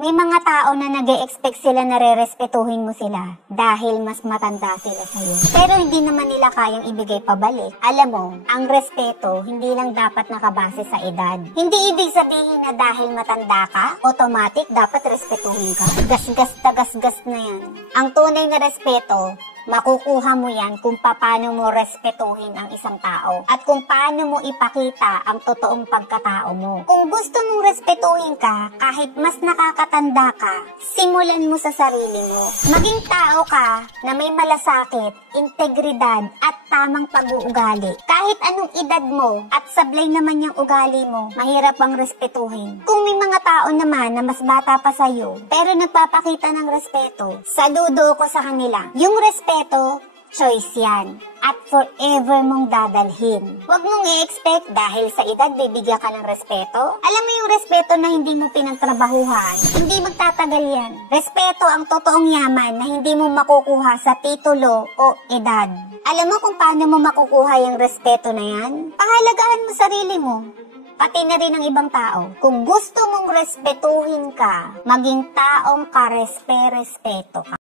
May mga tao na nag-e-expect sila na re-respetuhin mo sila dahil mas matanda sila sa'yo. Pero hindi naman nila kayang ibigay pabalik. Alam mo, ang respeto hindi lang dapat nakabase sa edad. Hindi ibig sabihin na dahil matanda ka, automatic dapat respetuhin ka. Gasgas na yan. Ang tunay na respeto, makukuha mo yan kung paano mo respetuhin ang isang tao at kung paano mo ipakita ang totoong pagkatao mo. Kung gusto mong respetuhin ka, kahit mas nakakatanda ka, simulan mo sa sarili mo. Maging tao ka na may malasakit, integridad at tamang pag-uugali. Kahit anong edad mo at sablay naman yung ugali mo, mahirap ang respetuhin. Kung may mga tao naman na mas bata pa sa'yo, pero nagpapakita ng respeto, saludo ko sa kanila. Yung respeto, choice yan. At forever mong dadalhin. Huwag mong i-expect dahil sa edad bibigyan ka ng respeto. Alam mo yung respeto na hindi mo pinagtrabahuhan, hindi magtatagal yan. Respeto ang totoong yaman na hindi mo makukuha sa titulo o edad. Alam mo kung paano mo makukuha yung respeto na yan? Pahalagaan mo sarili mo. Pati na rin ang ibang tao. Kung gusto mong respetuhin ka, maging taong karespe-respeto ka.